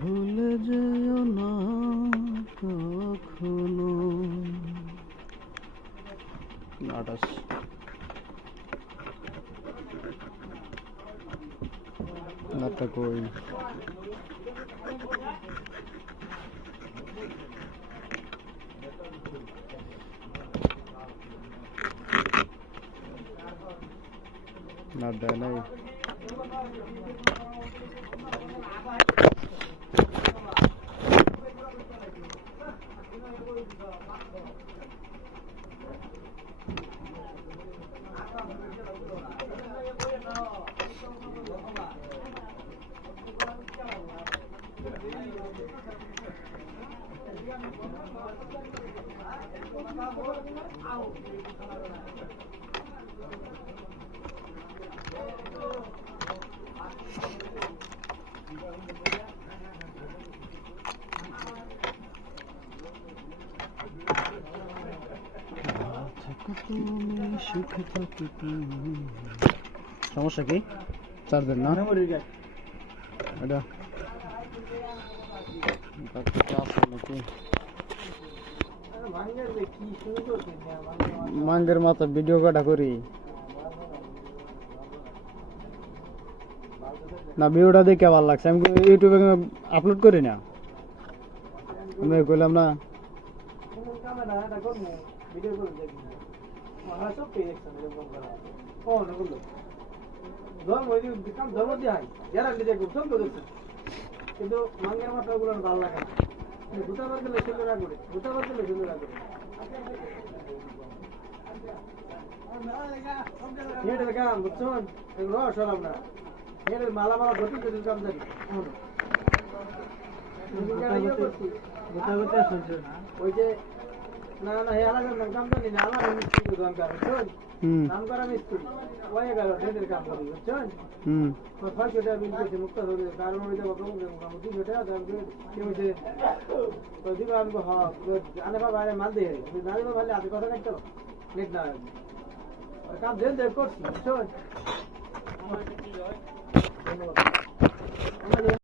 ভুলে যেও না কখনো। নাটাস নাটটা কই নাট দেয় নাই। সমস্যা কি? চার্জার না এটা নাকি মাঙ্গের মাথা ভিডিও কাটা করি না, ভিডিওটা দেখে ভালো লাগছে, আমি ইউটিউবে আপলোড করি না, আমি কইলাম না কিন্তু মাঙ্গের মাথা গুলো ভালো লাগে না, দুটা বার গেলে সুন্দর করে, দুটা বার গেলে সুন্দর করে হেঁটে কাম বুঝছেন, এগুলো সরাব না, হেঁটে মালা মালা ভর্তি করে কাম জানি ওই যে না না হে আলাদা কাম জানি না, আমার মিস্ত্রি দরকার বুঝছেন, নাম করা মিস্ত্রি ওই গেল হেঁটের কাম করি বুঝছেন, 500 টাকা বিল করছে মুক্ত ধরে, কারণ ওই যে মোটামুটি 200 টাকা দেবে কেউ যে তো দিব আমি হ্যাঁ আনে বা বাইরে মাল দিয়ে না দিব ভালো আছে কথা দেখতে নেট না কাম দেন দেখ করছি বুঝছেন।